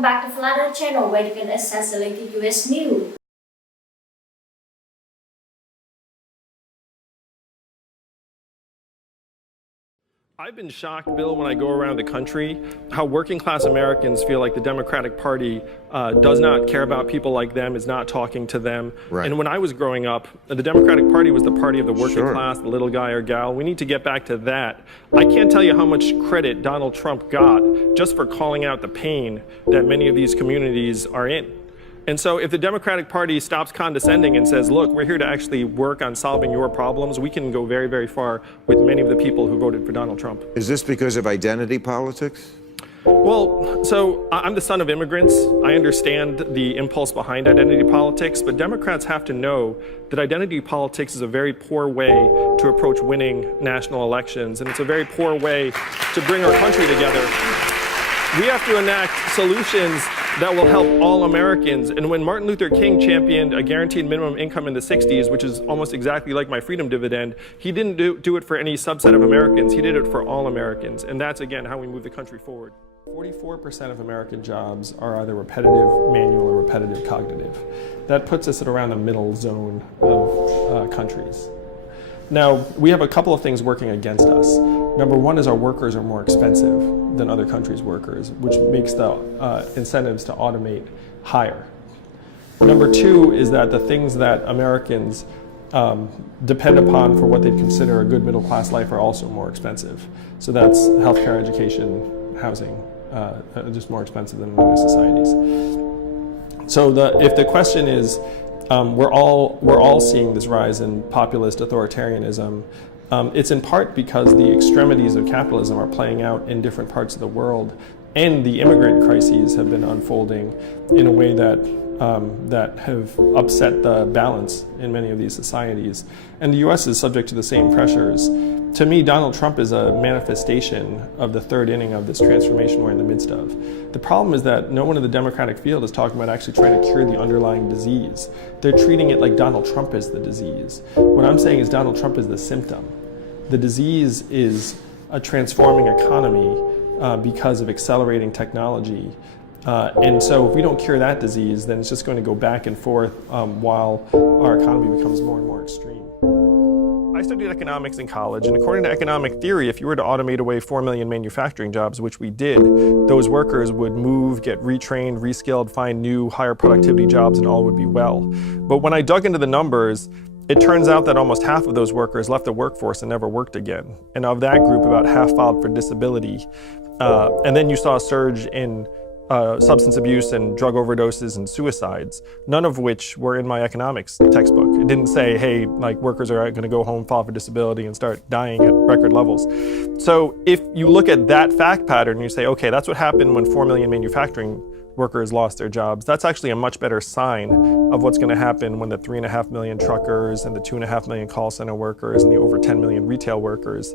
welcome back to Flatter channel where you can access the latest US news. I've been shocked, Bill, when I go around the country, how working class Americans feel like the Democratic Party does not care about people like them, is not talking to them. Right. And when I was growing up, the Democratic Party was the party of the working class, the little guy or gal. We need to get back to that. I can't tell you how much credit Donald Trump got just for calling out the pain that many of these communities are in. And so if the Democratic Party stops condescending and says, look, we're here to actually work on solving your problems, we can go very, very far with many of the people who voted for Donald Trump. Is this because of identity politics? Well, so I'm the son of immigrants. I understand the impulse behind identity politics, but Democrats have to know that identity politics is a very poor way to approach winning national elections, and it's a very poor way to bring our country together. We have to enact solutions that will help all Americans. And when Martin Luther King championed a guaranteed minimum income in the 60s, which is almost exactly like my freedom dividend, he didn't do it for any subset of Americans. He did it for all Americans. And that's, again, how we move the country forward. 44% of American jobs are either repetitive manual or repetitive cognitive. That puts us at around the middle zone of countries. Now, we have a couple of things working against us. Number one is our workers are more expensive than other countries' workers, which makes the incentives to automate higher. Number two is that the things that Americans depend upon for what they'd consider a good middle-class life are also more expensive. So that's healthcare, education, housing, just more expensive than other societies. So if the question is, we're all seeing this rise in populist authoritarianism. It's in part because the extremities of capitalism are playing out in different parts of the world, and the immigrant crises have been unfolding in a way that have upset the balance in many of these societies. And the U.S. is subject to the same pressures. To me, Donald Trump is a manifestation of the third inning of this transformation we're in the midst of. The problem is that no one in the Democratic field is talking about actually trying to cure the underlying disease. They're treating it like Donald Trump is the disease. What I'm saying is Donald Trump is the symptom. The disease is a transforming economy because of accelerating technology. And so if we don't cure that disease, then it's just going to go back and forth while our economy becomes more and more extreme. I studied economics in college, and according to economic theory, if you were to automate away 4 million manufacturing jobs, which we did, those workers would move, get retrained, reskilled, find new, higher productivity jobs, and all would be well. But when I dug into the numbers, it turns out that almost half of those workers left the workforce and never worked again. And of that group, about half filed for disability. And then you saw a surge in substance abuse and drug overdoses and suicides, none of which were in my economics textbook. It didn't say, hey, like workers are going to go home, file for disability, and start dying at record levels. So if you look at that fact pattern, you say, okay, that's what happened when 4 million manufacturing workers lost their jobs. That's actually a much better sign of what's going to happen when the 3.5 million truckers and the 2.5 million call center workers and the over 10 million retail workers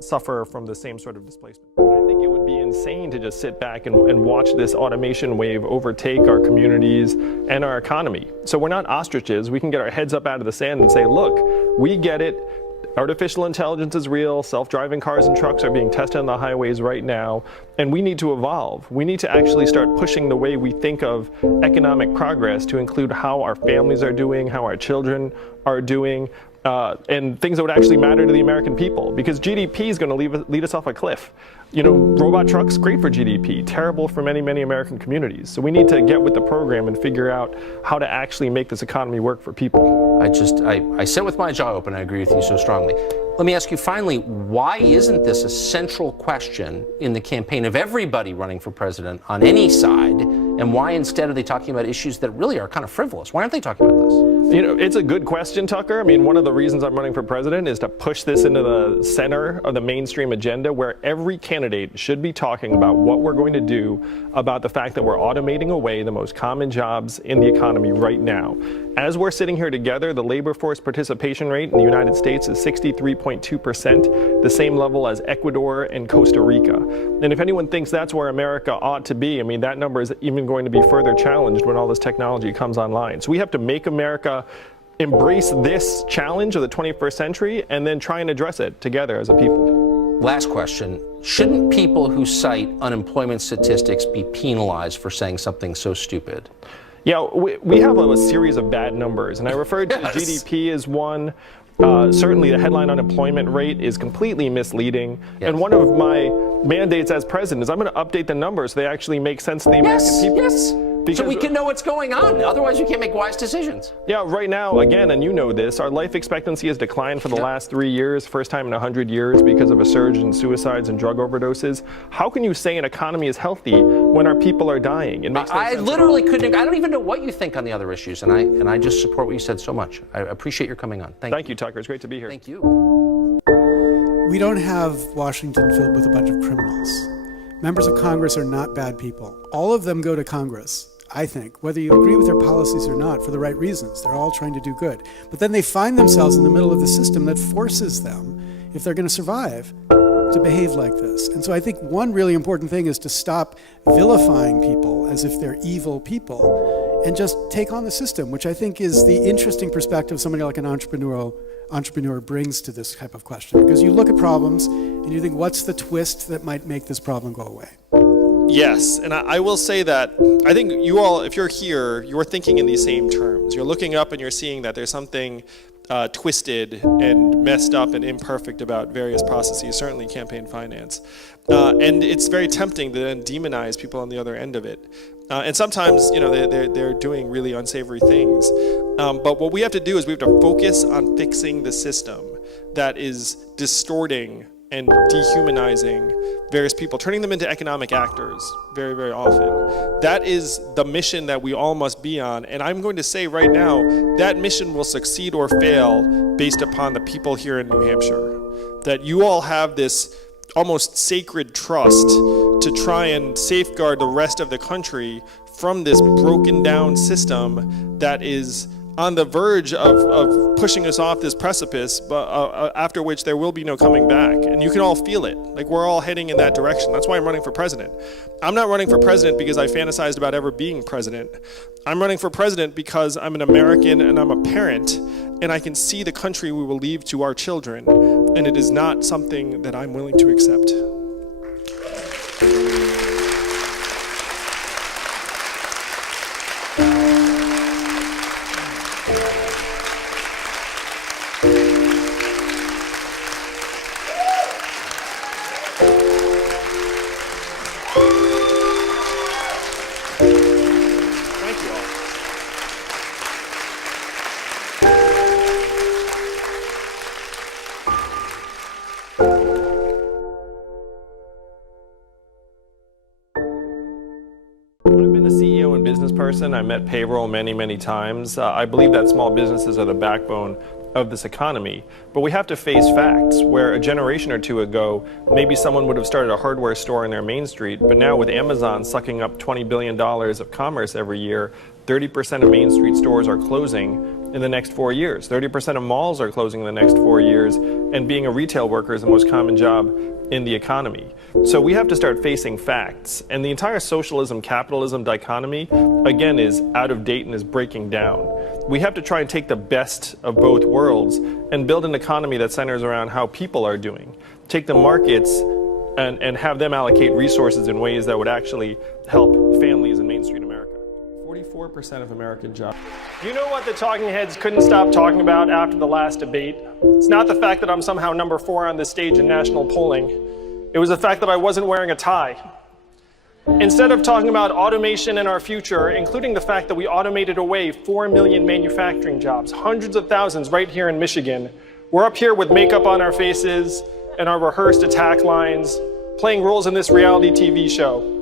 suffer from the same sort of displacement. I think it would be insane to just sit back and watch this automation wave overtake our communities and our economy. So we're not ostriches. We can get our heads up out of the sand and say, look, we get it. Artificial intelligence is real. Self-driving cars and trucks are being tested on the highways right now, and we need to evolve. We need to actually start pushing the way we think of economic progress to include how our families are doing, how our children are doing, and things that would actually matter to the American people, because GDP is going to lead us off a cliff. You know, robot trucks, great for GDP, terrible for many, many American communities. So we need to get with the program and figure out how to actually make this economy work for people. I sit with my jaw open. I agree with you so strongly. Let me ask you finally, why isn't this a central question in the campaign of everybody running for president on any side? And why instead are they talking about issues that really are kind of frivolous? Why aren't they talking about this? You know, it's a good question, Tucker. I mean, one of the reasons I'm running for president is to push this into the center of the mainstream agenda, where every candidate should be talking about what we're going to do about the fact that we're automating away the most common jobs in the economy right now. As we're sitting here together, the labor force participation rate in the United States is 63.2%, the same level as Ecuador and Costa Rica. And if anyone thinks that's where America ought to be, I mean, that number is even going to be further challenged when all this technology comes online. So we have to make America embrace this challenge of the 21st century and then try and address it together as a people. Last question. Shouldn't people who cite unemployment statistics be penalized for saying something so stupid? Yeah, we have a series of bad numbers, and I referred to GDP as one. Certainly the headline unemployment rate is completely misleading. Yes. And one of my mandates as president is I'm going to update the numbers so they actually make sense to the American people. Yes. So we can know what's going on. Otherwise, you can't make wise decisions. Yeah, right now, again, and you know this, our life expectancy has declined for the last 3 years, first time in 100 years because of a surge in suicides and drug overdoses. How can you say an economy is healthy when our people are dying? It makes no I sense. literally couldn't. I don't even know what you think on the other issues, and I just support what you said so much. I appreciate your coming on. Thank you, Tucker. It's great to be here. Thank you. We don't have Washington filled with a bunch of criminals. Members of Congress are not bad people. All of them go to Congress, I think, whether you agree with their policies or not, for the right reasons. They're all trying to do good. But then they find themselves in the middle of the system that forces them, if they're going to survive, to behave like this. And so I think one really important thing is to stop vilifying people as if they're evil people and just take on the system, which I think is the interesting perspective somebody like an entrepreneur brings to this type of question. Because you look at problems and you think, what's the twist that might make this problem go away? Yes, and I will say that I think you all, if you're here, you're thinking in these same terms. You're looking up and you're seeing that there's something twisted and messed up and imperfect about various processes, certainly campaign finance. And it's very tempting to then demonize people on the other end of it. And sometimes, you know, they're doing really unsavory things. But what we have to do is we have to focus on fixing the system that is distorting and dehumanizing various people, turning them into economic actors very, very often. That is the mission that we all must be on. And I'm going to say right now, that mission will succeed or fail based upon the people here in New Hampshire. That you all have this almost sacred trust to try and safeguard the rest of the country from this broken down system that is on the verge of pushing us off this precipice, but after which there will be no coming back. And you can all feel it. Like, we're all heading in that direction. That's why I'm running for president. I'm not running for president because I fantasized about ever being president. I'm running for president because I'm an American and I'm a parent, and I can see the country we will leave to our children, and it is not something that I'm willing to accept. Person. I met payroll many, many times. I believe that small businesses are the backbone of this economy, but we have to face facts where a generation or two ago, maybe someone would have started a hardware store in their main street, but now with Amazon sucking up $20 billion of commerce every year, 30% of Main Street stores are closing in the next 4 years. 30% of malls are closing in the next 4 years, and being a retail worker is the most common job in the economy. So we have to start facing facts. And the entire socialism-capitalism dichotomy, again, is out of date and is breaking down. We have to try and take the best of both worlds and build an economy that centers around how people are doing. Take the markets and have them allocate resources in ways that would actually help families in Main Street America. 44% of American jobs. You know what the talking heads couldn't stop talking about after the last debate? It's not the fact that I'm somehow number 4 on this stage in national polling. It was the fact that I wasn't wearing a tie. Instead of talking about automation in our future, including the fact that we automated away 4 million manufacturing jobs, hundreds of thousands right here in Michigan, we're up here with makeup on our faces and our rehearsed attack lines, playing roles in this reality TV show.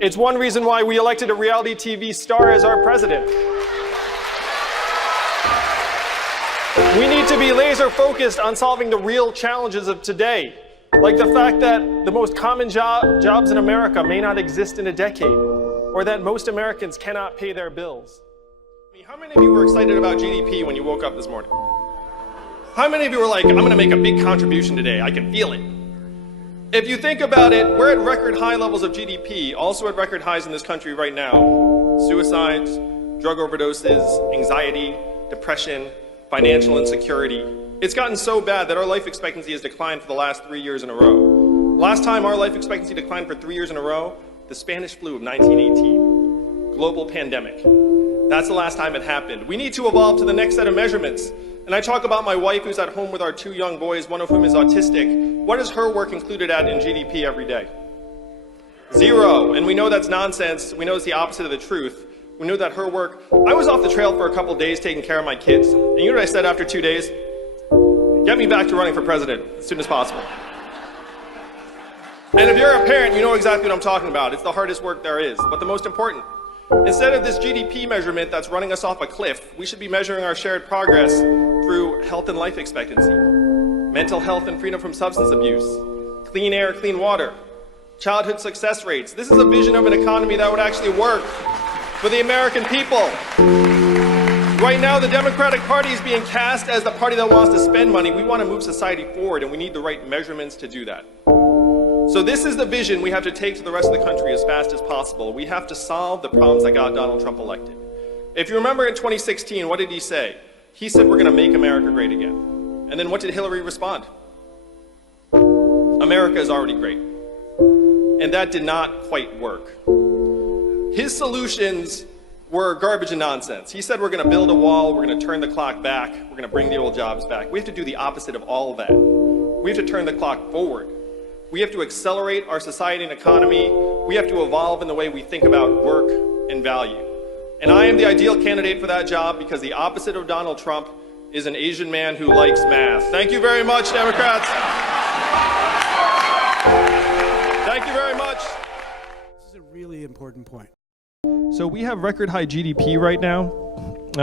It's one reason why we elected a reality TV star as our president. We need to be laser focused on solving the real challenges of today, like the fact that the most common jobs in America may not exist in a decade, or that most Americans cannot pay their bills. How many of you were excited about GDP when you woke up this morning? How many of you were like, I'm gonna make a big contribution today, I can feel it? If you think about it, we're at record high levels of GDP, also at record highs in this country right now. Suicides, drug overdoses, anxiety, depression, financial insecurity. It's gotten so bad that our life expectancy has declined for the last 3 years in a row. Last time our life expectancy declined for 3 years in a row, the Spanish flu of 1918. Global pandemic. That's the last time it happened. We need to evolve to the next set of measurements. And I talk about my wife who's at home with our 2 young boys, one of whom is autistic. What is her work included at in GDP every day? 0. And we know that's nonsense. We know it's the opposite of the truth. We know that her work... I was off the trail for a couple days taking care of my kids. And you know what I said after 2 days? Get me back to running for president as soon as possible. And if you're a parent, you know exactly what I'm talking about. It's the hardest work there is, but the most important. Instead of this GDP measurement that's running us off a cliff, we should be measuring our shared progress through health and life expectancy, mental health and freedom from substance abuse, clean air, clean water, childhood success rates. This is a vision of an economy that would actually work for the American people. Right now, the Democratic Party is being cast as the party that wants to spend money. We want to move society forward, and we need the right measurements to do that. So this is the vision we have to take to the rest of the country as fast as possible. We have to solve the problems that got Donald Trump elected. If you remember in 2016, what did he say? He said, we're going to make America great again. And then what did Hillary respond? America is already great. And that did not quite work. His solutions were garbage and nonsense. He said, we're going to build a wall, we're going to turn the clock back, we're going to bring the old jobs back. We have to do the opposite of all of that. We have to turn the clock forward. We have to accelerate our society and economy. We have to evolve in the way we think about work and value. And I am the ideal candidate for that job because the opposite of Donald Trump is an Asian man who likes math. Thank you very much, Democrats. Thank you very much. This is a really important point. So we have record high GDP right now.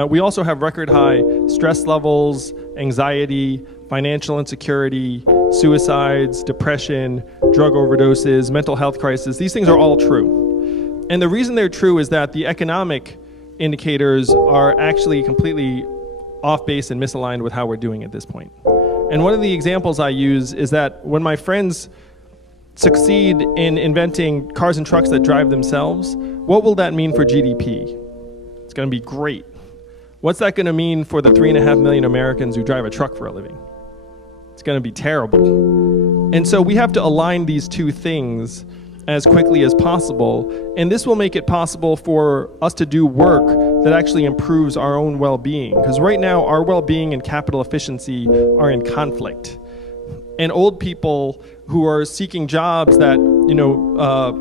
We also have record high stress levels, anxiety, financial insecurity, suicides, depression, drug overdoses, mental health crisis. These things are all true. And the reason they're true is that the economic indicators are actually completely off base and misaligned with how we're doing at this point. And one of the examples I use is that when my friends succeed in inventing cars and trucks that drive themselves, what will that mean for GDP? It's going to be great. What's that going to mean for the 3.5 million Americans who drive a truck for a living? It's going to be terrible. And so we have to align these two things as quickly as possible. And this will make it possible for us to do work that actually improves our own well-being. Because right now, our well-being and capital efficiency are in conflict. And old people who are seeking jobs that,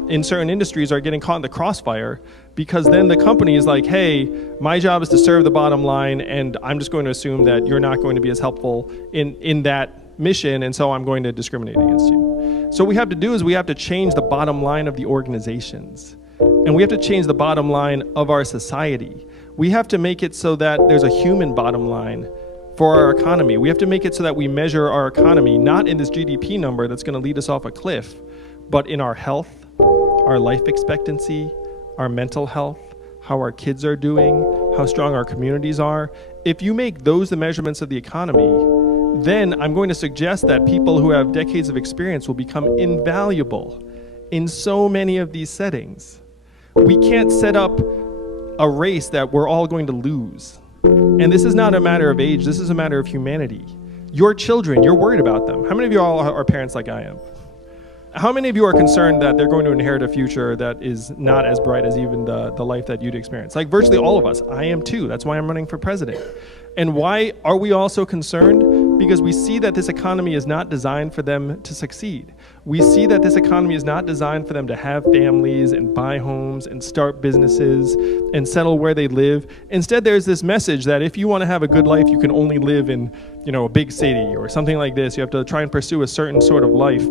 in certain industries are getting caught in the crossfire because then the company is like, hey, my job is to serve the bottom line and I'm just going to assume that you're not going to be as helpful in that mission, and so I'm going to discriminate against you. So what we have to do is we have to change the bottom line of the organizations. And we have to change the bottom line of our society. We have to make it so that there's a human bottom line for our economy. We have to make it so that we measure our economy not in this GDP number that's going to lead us off a cliff, but in our health, our life expectancy, our mental health, how our kids are doing, how strong our communities are. If you make those the measurements of the economy, then I'm going to suggest that people who have decades of experience will become invaluable in so many of these settings. We can't set up a race that we're all going to lose. And this is not a matter of age, this is a matter of humanity. Your children, you're worried about them. How many of you all are parents like I am? How many of you are concerned that they're going to inherit a future that is not as bright as even the life that you'd experience? Like virtually all of us. I am too. That's why I'm running for president. And why are we all so concerned? Because we see that this economy is not designed for them to succeed. We see that this economy is not designed for them to have families and buy homes and start businesses and settle where they live. Instead, there's this message that if you want to have a good life, you can only live in, a big city or something like this. You have to try and pursue a certain sort of life.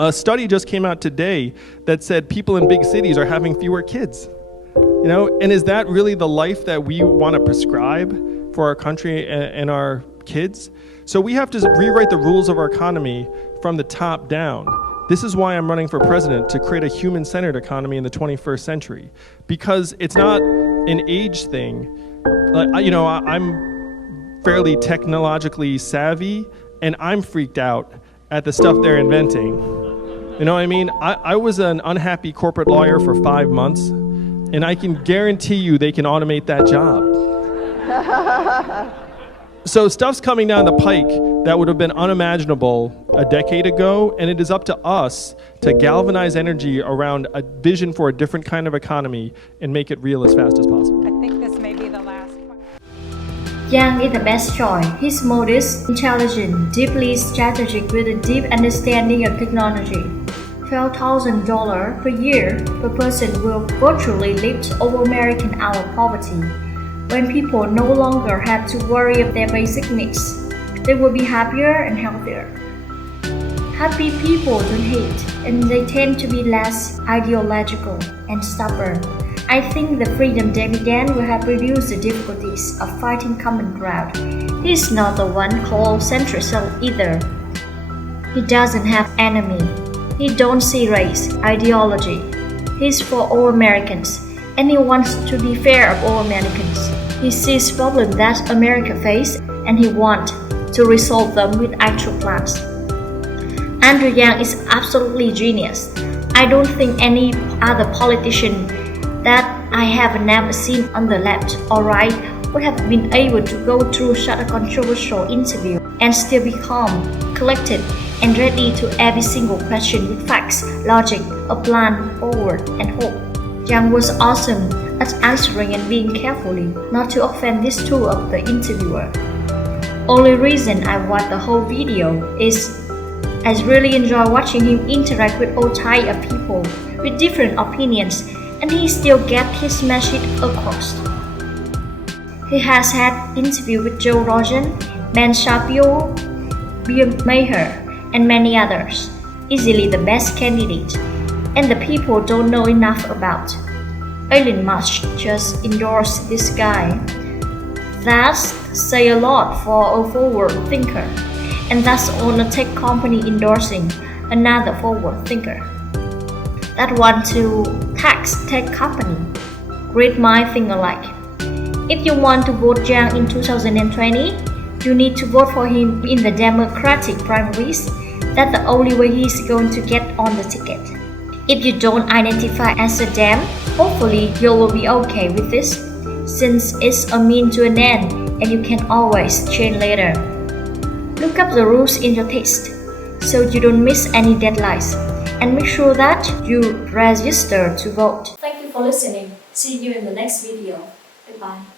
A study just came out today that said people in big cities are having fewer kids. And is that really the life that we want to prescribe for our country and our kids? So we have to rewrite the rules of our economy from the top down. This is why I'm running for president, to create a human-centered economy in the 21st century. Because it's not an age thing. I'm fairly technologically savvy, and I'm freaked out at the stuff they're inventing. You know what I mean? I was an unhappy corporate lawyer for 5 months, and I can guarantee you they can automate that job. So stuff's coming down the pike that would have been unimaginable a decade ago, and it is up to us to galvanize energy around a vision for a different kind of economy and make it real as fast as possible. I think this may be the last question. Yang is the best choice. He's modest, intelligent, deeply strategic with a deep understanding of technology. $12,000 per year per person will virtually lift over American out of poverty. When people no longer have to worry of their basic needs, they will be happier and healthier. Happy people don't hate, and they tend to be less ideological and stubborn. I think the freedom dividend will have reduced the difficulties of finding common ground. He's not the one called centrist either. He doesn't have enemy. He don't see race, ideology. He's for all Americans, and he wants to be fair of all Americans. He sees problems that America face, and he wants to resolve them with actual plans. Andrew Yang is absolutely genius. I don't think any other politician that I have never seen on the left or right would have been able to go through such a controversial interview and still be calm, collected, and ready to every single question with facts, logic, a plan forward, and hope. Yang was awesome at answering and being carefully not to offend this tool of the interviewer. Only reason I watched the whole video is I really enjoy watching him interact with all types of people with different opinions, and he still gets his message across. He has had interviews with Joe Rogan, Ben Shapiro, Bill Maher, and many others. Easily the best candidate, and the people don't know enough about. Elon Musk just endorsed this guy. That's say a lot for a forward thinker, and that's on a tech company endorsing another forward thinker that want to tax tech company. Great mind think alike. If you want to vote Yang in 2020, you need to vote for him in the Democratic primaries. That's the only way he's going to get on the ticket. If you don't identify as a Dem, hopefully you will be okay with this, since it's a mean to an end and you can always change later. Look up the rules in your text so you don't miss any deadlines, and make sure that you register to vote. Thank you for listening. See you in the next video. Goodbye.